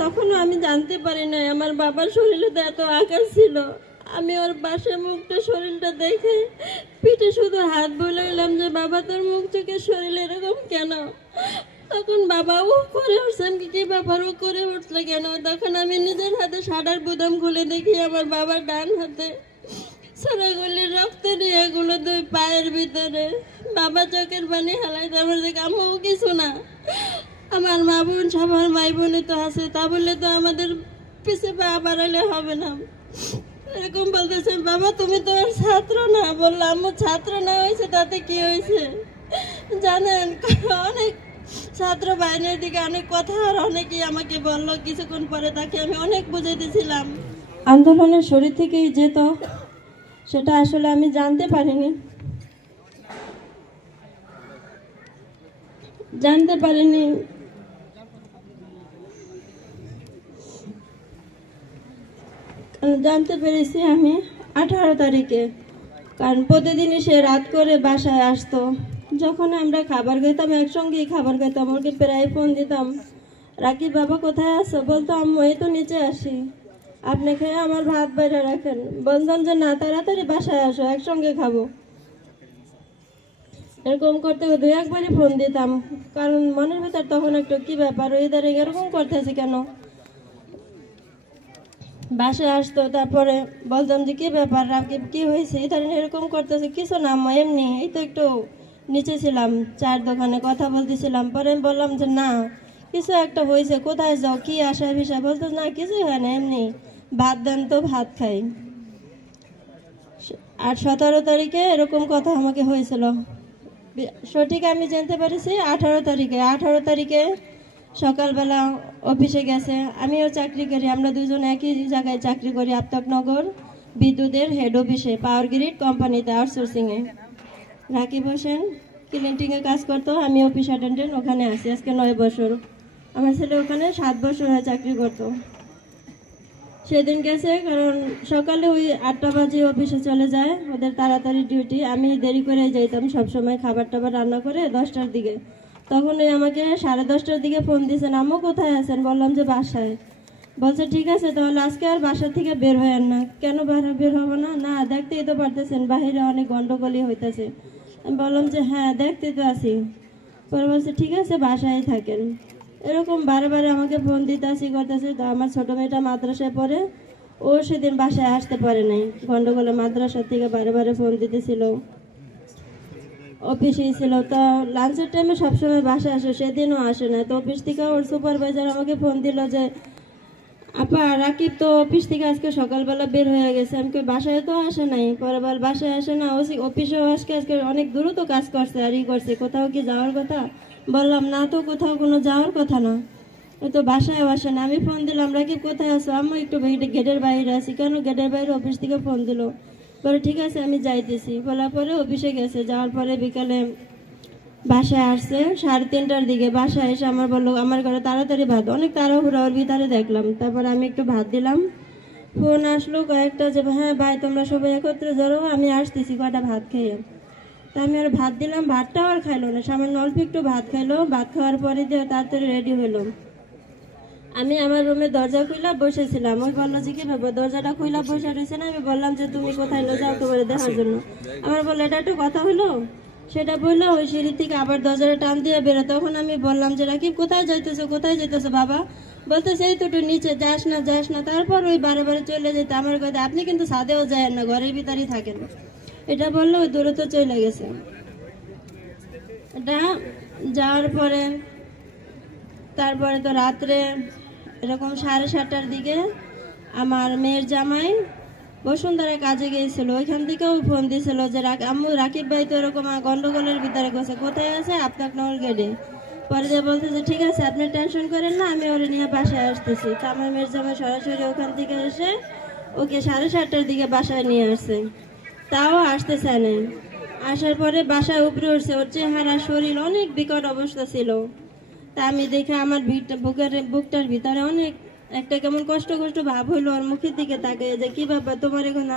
তখনও আমি জানতে পারি নাই আমার বাবার শরীরে তো এত আঘাত ছিল। আমি ওর বাসার মুখটা শরীরটা দেখে পিঠে শুধু হাত বলে গেলাম যে বাবা তোর মুখ চোখের শরীর এরকম কেন? তখন বাবা ও করে উঠছে, আমি কি ব্যাপার ও করে উঠলো কেন? তখন আমি নিজের হাতে শাড়ার বুদাম খুলে দেখি আমার বাবার ডান হাতে সরাগুলির রক্ত নিয়ে এগুলো দুই পায়ের ভিতরে। বাবা চোখের পানি হালাইতে আমার যে আম্মু কিছু না, আমার মা বোন সবার মাই বোনে তো আছে, তা বললে তো আমাদের পিছে পা বাড়ালে হবে না। এরকম বলতেছে বাবা তুমি তো আর ছাত্র না। বললাম আম্মু ছাত্র না হয়েছে তাতে কি হয়েছে? জানেন অনেক ছাত্র বাহিনীর দিকে অনেক কথা আর অনেকেই আমাকে বললো। কিছুক্ষণ পরে তাকে আমি অনেক বুঝাইতেছিলাম আন্দোলনের শরীর থেকেই যেত, সেটা আসলে আমি জানতে পারিনি। জানতে পেরেছি আমি 18 তারিখে, কারণ প্রতিদিনই সে রাত করে বাসায় আসতো। যখন আমরা খাবার খেতাম একসঙ্গেই খাবার খেতাম, ওকে প্রায় ফোন দিতাম, রাকিব বাবা কোথায় আছো? বলতো আম্মু এই তো নিচে আসি, আপনি খেয়ে আমার ভাত বাইরে রাখেন। বলতাম যে না তাড়াতাড়ি বাসায় আসো একসঙ্গে খাবো। এরকম করতে দু একবারই ফোন দিতাম, কারণ মনের ভেতর তখন একটু কি ব্যাপার ওইদারে এরকম করতেছি কেন। বাসায় আসতো, তারপরে বলতাম যে কি ব্যাপার রাকিব কি হয়েছে এই ধরনের এরকম করতেছে? কিছু না আম্মা এমনি, এই তো একটু নিচে ছিলাম চায়ের দোকানে কথা বলতেছিলাম। পরে আমি বললাম যে না কিছু একটা হয়েছে, কোথায় যাও কি আশা ভিসা? বলতো না কিছুই হয় না এমনি, ভাত দেন তো ভাত খাই। আর 17 তারিখে এরকম কথা আমাকে হয়েছিল, সঠিক আমি জানতে পেরেছি 18 তারিখে। 18 তারিখে সকালবেলা অফিসে গেছে, আমিও চাকরি করি, আমরা দুজন একই জায়গায় চাকরি করি, আফতাবনগর বিদ্যুতের হেড অফিসে পাওয়ার গ্রিড কোম্পানিতে আউটসোর্সিংয়ে। রাকিব হোসেন ক্লিনিংয়ে কাজ করতো, আমি অফিস অ্যাটেন্ডেন্ট ওখানে আছি আজকে 9 বছর। আমার ছেলে ওখানে 7 বছর হয়ে চাকরি করতো। সেদিন গেছে কারণ সকালে ওই 8টা বাজে অফিসে চলে যায়, ওদের তাড়াতাড়ি ডিউটি। আমি দেরি করে যাইতাম সবসময় খাবার টাবার রান্না করে 10টার দিকে। তখন ওই আমাকে 10:30টার দিকে ফোন দিয়েছেন, আম্মু কোথায় আছেন? বললাম যে বাসায়। বলছে ঠিক আছে তাহলে আজকে আর বাসা থেকে বের হয়েন না। কেন বের হবো না? না দেখতেই তো পারতেছেন বাহিরে অনেক গন্ডগোলই হইতেছে। আমি বললাম যে হ্যাঁ দেখতে তো আছি। পরে বলছে ঠিক আছে বাসায় থাকেন। এরকম বারে বারে আমাকে ফোন দিতে আসি করতেছে। তো আমার ছোটো মেয়েটা মাদ্রাসায় পড়ে, ও সেদিন বাসায় আসতে পারে নাই গন্ডগোলে, মাদ্রাসা থেকে বারে বারে ফোন দিতেছিল, অফিসেই ছিল। তো লাঞ্চের টাইমে সবসময় বাসায় আসে, সেদিনও আসে না। তো অফিস থেকে ওর সুপারভাইজার আমাকে ফোন দিল যে আপা রাকিব তো অফিস থেকে আজকে সকালবেলা বের হয়ে গেছে। আমি বাসায় তো আসে নাই। পরে বল বাসায় আসে না, অফিসেও আজকে অনেক দূরও তো কাজ করছে আর করছে, কোথাও কি যাওয়ার কথা? বললাম না তো কোথাও কোনো যাওয়ার কথা না, ওই তো বাসায়ও আসে না। আমি ফোন দিলাম রাকিব কোথায় আছো? আমি একটু গেটের বাইরে আছি। কেন গেটের বাইরে? অফিস থেকে ফোন দিল। বলে ঠিক আছে আমি যাইতেছি। বলার পরে অফিসে গেছে, যাওয়ার পরে বিকালে বাসায় আসছে 3:30টার দিকে। বাসায় এসে আমার বললো আমার ঘরে তাড়াতাড়ি ভাত, অনেক তাড়াহুড়া ওর ভিতরে দেখলাম। তারপর আমি একটু ভাত দিলাম, ফোন আসলো কয়েকটা যে হ্যাঁ ভাই তোমরা সবাই একত্রে জড়ো, আমি আসতেছি কটা ভাত খেয়ে। তা আমি আর ভাত দিলাম, ভাতটাও আর খাইলো না, সামান্য অল্প একটু ভাত খাইলো। ভাত খাওয়ার পরে দিয়ে তাড়াতাড়ি রেডি হইলো। আমি আমার রুমে দরজা খুইলা বসেছিলাম। ওই বললো যে কি ভাবো দরজাটা খুইলা বসে রয়েছে না? আমি বললাম যে তুমি কোথায় যাও তোমার দেখার জন্য। আমার বললো এটা একটু কথা হলো, সেটা বললো ওই সিঁড়ি থেকে আবার দরজাটা টান দিয়ে বেরো। তখন আমি বললাম যে রাকিব কোথায় যাইতেছো বাবা? বলতেছে এই তো একটু নিচে, যাস না। তারপর ওই বারে বারে চলে যেতে আমার কথা, আপনি কিন্তু ছাদেও যায় না, ঘরের ভিতরেই থাকেন। এটা বললো ওই দূরে তো চলে গেছে। এটা যাওয়ার পরে তারপরে তো রাত্রে এরকম 7:30টার দিকে আমার মেয়ের জামাই বসুন্ধরায় কাজে গিয়েছিল, ওইখান থেকেও ফোন দিয়েছিল যে আম্মু রাকিব ভাই তো এরকম গন্ডগোলের ভিতরে গেছে, কোথায় আছে? আফতাবনগর গেটে। পরে যে বলতেছে ঠিক আছে আপনি টেনশন করেন না, আমি ওরে নিয়ে বাসায় আসতেছি। তো আমার মেয়ের জামাই সরাসরি ওখান থেকে এসে ওকে 7:30টার দিকে বাসায় নিয়ে আসছে, তাও আসতে চায় না। আসার পরে বাসায় উপরে উঠছে, ওর চেহারা শরীর অনেক বিকট অবস্থা ছিল। তা আমি দেখে আমার বুকটার ভিতরে অনেক একটা কেমন কষ্ট ভাব হইলো। ওর মুখের দিকে তাকে যে কি ব্যাপার তোমার এখন